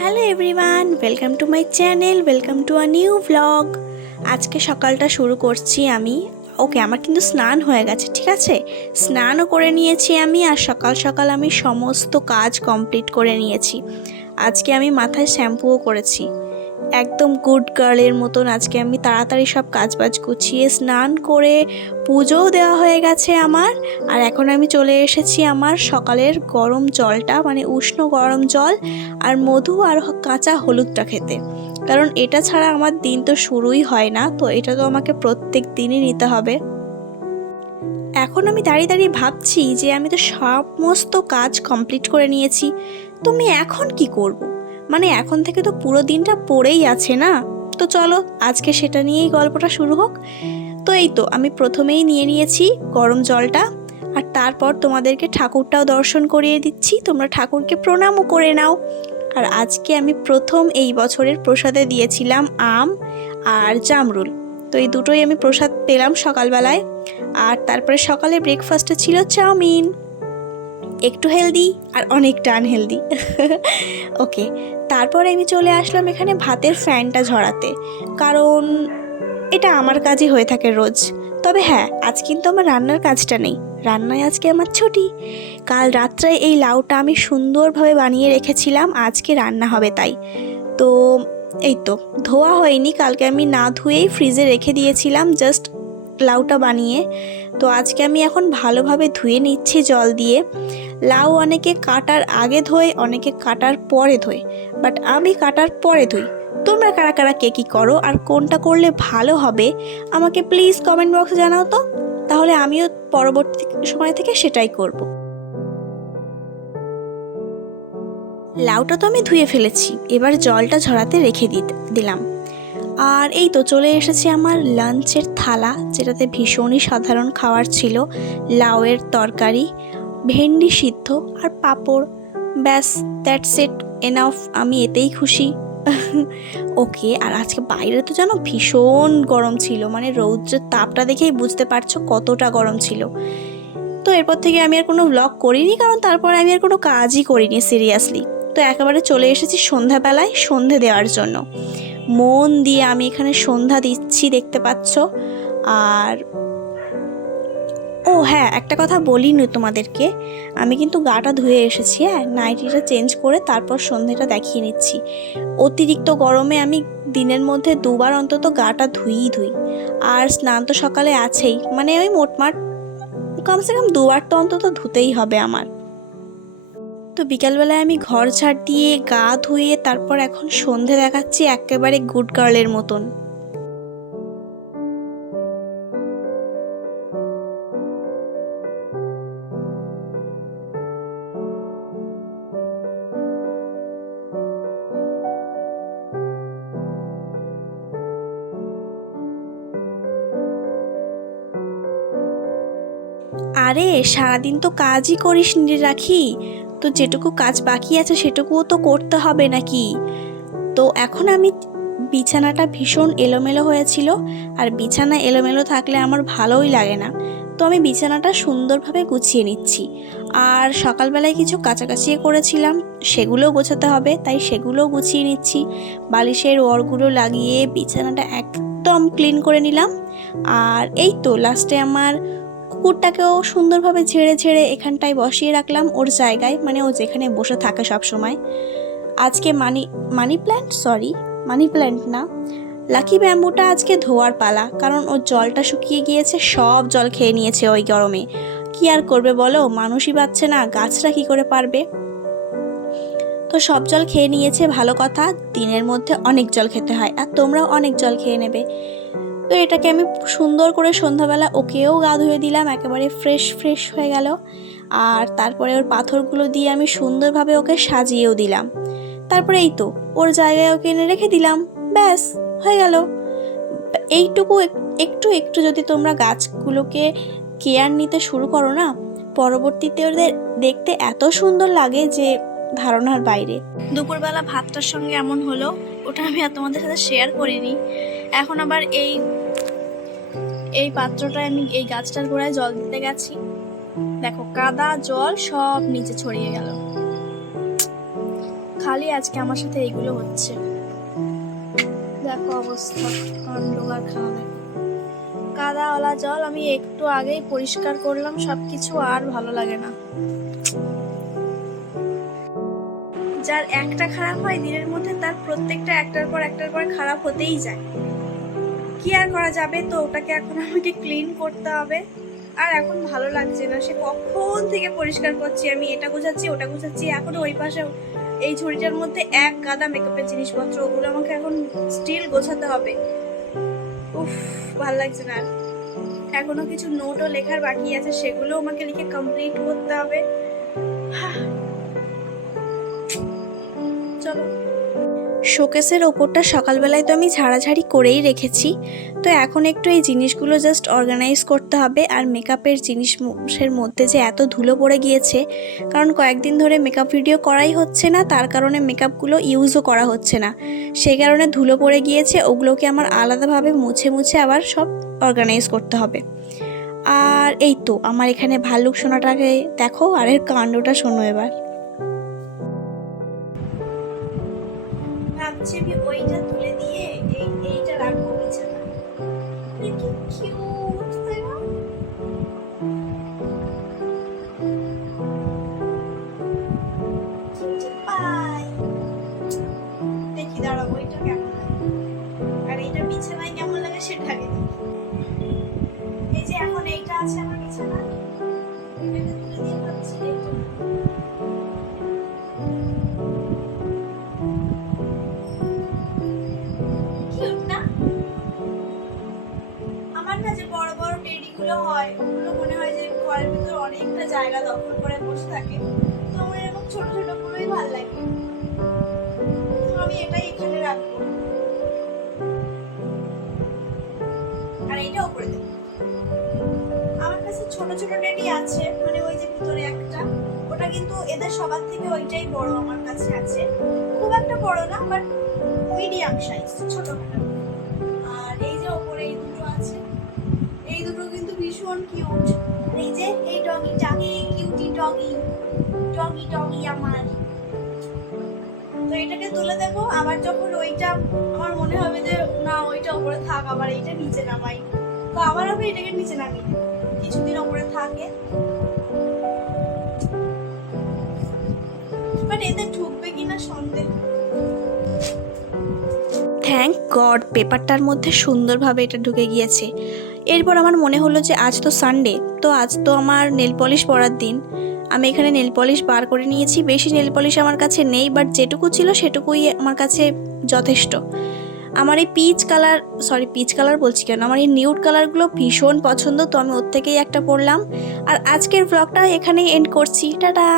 Hello everyone welcome to my channel welcome to a new blog আজকে সকালটা শুরু করছি আমি। ওকে আমার কিন্তু স্নান হয়ে গেছে, ঠিক আছে? স্নানও করে নিয়েছি আমি আর সকাল সকাল আমি সমস্ত কাজ কমপ্লিট করে নিয়েছি। আজকে আমি মাথায় শ্যাম্পুও করেছি। একদম গুড গার্লের মতন আজকে আমি তাড়াতাড়ি সব কাজবাজ গুছিয়ে স্নান করে পুজোও দেওয়া হয়ে গেছে আমার। আর এখন আমি চলে এসেছি আমার সকালের গরম জলটা মানে উষ্ণ গরম জল আর মধু আর কাঁচা হলুদটা খেতে। কারণ এটা ছাড়া আমার দিন তো শুরুই হয় না, তো এটা তো আমাকে প্রত্যেক দিনই নিতে হবে। এখন আমি দাঁড়িয়ে দাঁড়িয়ে ভাবছি যে আমি তো সমস্ত কাজ কমপ্লিট করে নিয়েছি তুমি এখন কি করব। মানে এখন থেকে তো পুরো দিনটা পড়েই আছে না? তো চলো, আজকে সেটা নিয়েই গল্পটা শুরু হোক। তো এই তো, আমি প্রথমেই নিয়ে নিয়েছি গরম জলটা, আর তারপর তোমাদেরকে ঠাকুরটাও দর্শন করিয়ে দিচ্ছি। তোমরা ঠাকুরকে প্রণামও করে নাও। আর আজকে আমি প্রথম এই বছরের প্রসাদে দিয়েছিলাম আম আর জামরুল। তো এই দুটোই আমি প্রসাদ পেলাম সকালবেলায়। আর তারপরে সকালে ব্রেকফাস্টে ছিল চাউমিন। একটু হেলদি আর অনেকটা আনহেলদি ওকে তারপরে আমি চলে আসলাম এখানে ভাতের ফ্যানটা ঝরাতে। কারণ এটা আমার কাজই হয়ে থাকে রোজ। তবে হ্যাঁ আজ কিন্তু আমার রান্নার কাজটা নেই। রান্নায় আজকে আমার ছুটি। কাল রাত্রে এই লাউটা আমি সুন্দরভাবে বানিয়ে রেখেছিলাম, আজকে রান্না হবে তাই। তো, এই তো, ধোয়া হয়নি, কালকে আমি না ধুয়েই ফ্রিজে রেখে দিয়েছিলাম জাস্ট লাউটা বানিয়ে, তো আজকে আমি এখন ভালোভাবে ধুয়ে নিচ্ছি জল দিয়ে। লাউ অনেকে কাটার আগে ধোয়, অনেকে কাটার পরে ধোয় বাট আমি কাটার পরে ধুই। তোমরা কারা কারা, কে কী করো আর কোনটা করলে ভালো হবে, আমাকে প্লিজ কমেন্ট বক্সে জানাও তো। তাহলে আমিও পরবর্তী সময় থেকে সেটাই করব। লাউটা তো আমি ধুয়ে ফেলেছি, এবার জলটা ঝরাতে রেখে দিলাম। আর এই তো চলে এসেছে আমার লাঞ্চের থালা, যেটাতে ভীষণই সাধারণ খাবার ছিল। লাউয়ের তরকারি, ভেন্ডি সিদ্ধ আর পাঁপড়। ব্যাস দ্যাটস ইট এনাফ আমি এতেই খুশি। ওকে, আর আজকে বাইরে তো জানো ভীষণ গরম ছিল মানে রৌদ্রের তাপটা দেখেই বুঝতে পারছ কতটা গরম ছিল। তো এরপর থেকে আমি আর কোনো ব্লগ করিনি, কারণ তারপরে আমি আর কোনো কাজই করিনি সিরিয়াসলি তো একেবারে চলে এসেছি সন্ধ্যাবেলায় সন্ধে দেওয়ার জন্য। মন দিয়ে আমি এখানে সন্ধ্যা দিচ্ছি, দেখতে পাচ্ছ? আর ও হ্যাঁ একটা কথা বলিনি তোমাদেরকে। আমি কিন্তু গাটা ধুয়ে এসেছি হ্যাঁ? নাইটিটা চেঞ্জ করে তারপর সন্ধেটা দেখিয়ে নিচ্ছি। অতিরিক্ত গরমে আমি দিনের মধ্যে দুবার অন্তত গাটা ধুইই ধুই। আর স্নান তো সকালে আছেই। মানে ওই মোটমাট কমসে কম দুবার তো অন্তত ধুতেই হবে আমার। তো বিকালবেলায় আমি ঘর ঝাড় দিয়ে গা ধুয়ে তারপর এখন সন্ধে দেখাচ্ছি একেবারে গুড গার্লের মতন। আরে, সারাদিন তো কাজই করিস নি রাখি। তো যেটুকু কাজ বাকি আছে সেটুকুও তো করতে হবে নাকি? তো এখন আমি বিছানাটা ভীষণ এলোমেলো হয়েছিল আর বিছানা এলোমেলো থাকলে আমার ভালোই লাগে না। তো আমি বিছানাটা সুন্দরভাবে গুছিয়ে নিচ্ছি। আর সকালবেলায় কিছু কাছাকাছি করেছিলাম, সেগুলোও গোছাতে হবে, তাই সেগুলোও গুছিয়ে নিচ্ছি। বালিশের ওয়ারগুলো লাগিয়ে বিছানাটা একদম ক্লিন করে নিলাম। আর এই তো লাস্টে আমার কুকুরটাকেও সুন্দরভাবে ঝেড়ে ঝেড়ে এখানটায় বসিয়ে রাখলাম ওর জায়গায় মানে ও যেখানে বসে থাকে সব সময় আজকে money money plant? Sorry, money plant না। লাকি ব্যাম্বুটা আজকে ধোয়ার পালা, কারণ ওর জলটা শুকিয়ে গিয়েছে, সব জল খেয়ে নিয়েছে ওই গরমে। কি আর করবে বলো, মানুষই পাচ্ছে না, গাছরা কি করে পারবে? তো সব জল খেয়ে নিয়েছে, ভালো কথা। দিনের মধ্যে অনেক জল খেতে হয়, আর তোমরাও অনেক জল খেয়ে নেবে। তো এটাকে আমি সুন্দর করে সন্ধ্যাবেলা ওকেও গা ধুয়ে দিলাম, একেবারে ফ্রেশ ফ্রেশ হয়ে গেল। আর তারপরে ওর পাথরগুলো দিয়ে আমি সুন্দরভাবে ওকে সাজিয়েও দিলাম। তারপরে এই তো, ওর জায়গায় ওকে এনে রেখে দিলাম। ব্যাস, হয়ে গেল। এইটুকু একটু একটু যদি তোমরা গাছগুলোকে কেয়ার নিতে শুরু করো না, পরবর্তীতে ওদের দেখতে এত সুন্দর লাগে যে ধারণার বাইরে। দুপুরবেলা ভাতটার সঙ্গে এমন হলো, ওটা আমি আর তোমাদের সাথে শেয়ার করিনি। এখন আবার এই এই পাত্রটায় আমি এই গাছটার গোড়ায় জল দিতে গেছি। দেখো, কাদা, জল সব নিচে ছড়িয়ে গেল। খালি আজকে আমার সাথে এইগুলো হচ্ছে। দেখো অবস্থা কান্ডবার খাওয়া কাদাওয়ালা জল আমি একটু আগেই পরিষ্কার করলাম সব কিছু আর ভালো লাগে না। যার একটা খারাপ হয়, দিনের মধ্যে তার প্রত্যেকটা একটার পর একটার পর খারাপ হতেই যায়। কি আর করা যাবে? তো ওটাকে এখন আমাকে ক্লিন করতে হবে। আর এখন ভালো লাগছে না। সে কখন থেকে পরিষ্কার করছি আমি? এটা গোছাচ্ছি, ওটা গোছাচ্ছি। এখন ওই পাশে এই ঝুড়িটার মধ্যে এক গাদা মেকআপের জিনিসপত্র। ওগুলো আমাকে এখন স্টিল গোছাতে হবে। উফ, ভালো লাগছে না। এখনও কিছু নোটও লেখার বাকি আছে। সেগুলো আমাকে লিখে কমপ্লিট করতে হবে। চলো। শোকেসের ওপরটা সকালবেলায় তো আমি ঝাড়াঝাড়ি করেই রেখেছি। তো এখন একটু এই জিনিসগুলো জাস্ট অর্গানাইজ করতে হবে আর মেকআপের জিনিসের মধ্যে যে এত ধুলো পড়ে গিয়েছে, কারণ কয়েকদিন ধরে মেকআপ ভিডিও করাই হচ্ছে না, তার কারণে মেকআপগুলো ইউজও করা হচ্ছে না। সেই কারণে ধুলো পড়ে গিয়েছে, ওগুলোকে আমার আলাদাভাবে মুছে মুছে আবার সব অর্গানাইজ করতে হবে। আর এই তো, আমার এখানে ভাল্লুক সোনাটাকে দেখো, আর এর কাণ্ডটা শোনো এবার। ভাবছি আমি ওইটা তুলে জায়গা দখল করে বসে থাকে। তো আমার এরকম ছোট ছোট গুলোই ভালো লাগে। তো আমি এটাই এখানে রাখব। আর এইটা উপরে দেবো। আমার কাছে ছোট ছোট টেডি আছে মানে ওই যে ভিতরে একটা। ওটা কিন্তু এদের সবার থেকে ওইটাই বড় আমার কাছে আছে। খুব একটা বড় না বাট মিডিয়াম সাইজ ছোটখাটো আর এই যে ওপরে এই দুটো আছে, এই দুটো কিন্তু ভীষণ কিউট এই যে, এই ডগিটা কিউটি ডগি ডগি ডগি আমার। তো এটাকে তুলে দেবো আবার যখন ওইটা, আমার মনে হবে যে, না, ওইটা উপরে থাক, আবার এইটা নিচে নামাই। তো আবার আমি এটাকে নিচে দেবো। কিছুদিন ওপরে থাকে। বাট এতে ঢুকবে কিনা সন্দেহ। থ্যাংক গড পেপারটার মধ্যে সুন্দরভাবে এটা ঢুকে গিয়েছে। এরপর আমার মনে হলো যে আজ তো সানডে তো আজ তো আমার নেল পলিশ পরার দিন। আমি এখানে নেল পলিশ বার করে নিয়েছি, বেশি নেল পলিশ আমার কাছে নেই বাট যেটুকু ছিল সেটুকুই আমার কাছে যথেষ্ট। আমার এই peach colour sorry peach colour বলছি কেন? আমার এই নিউড কালারগুলো ভীষণ পছন্দ, তো আমি ওর থেকেই একটা পরলাম। আর আজকের ব্লগটা এখানেই এন্ড করছি। টাটা!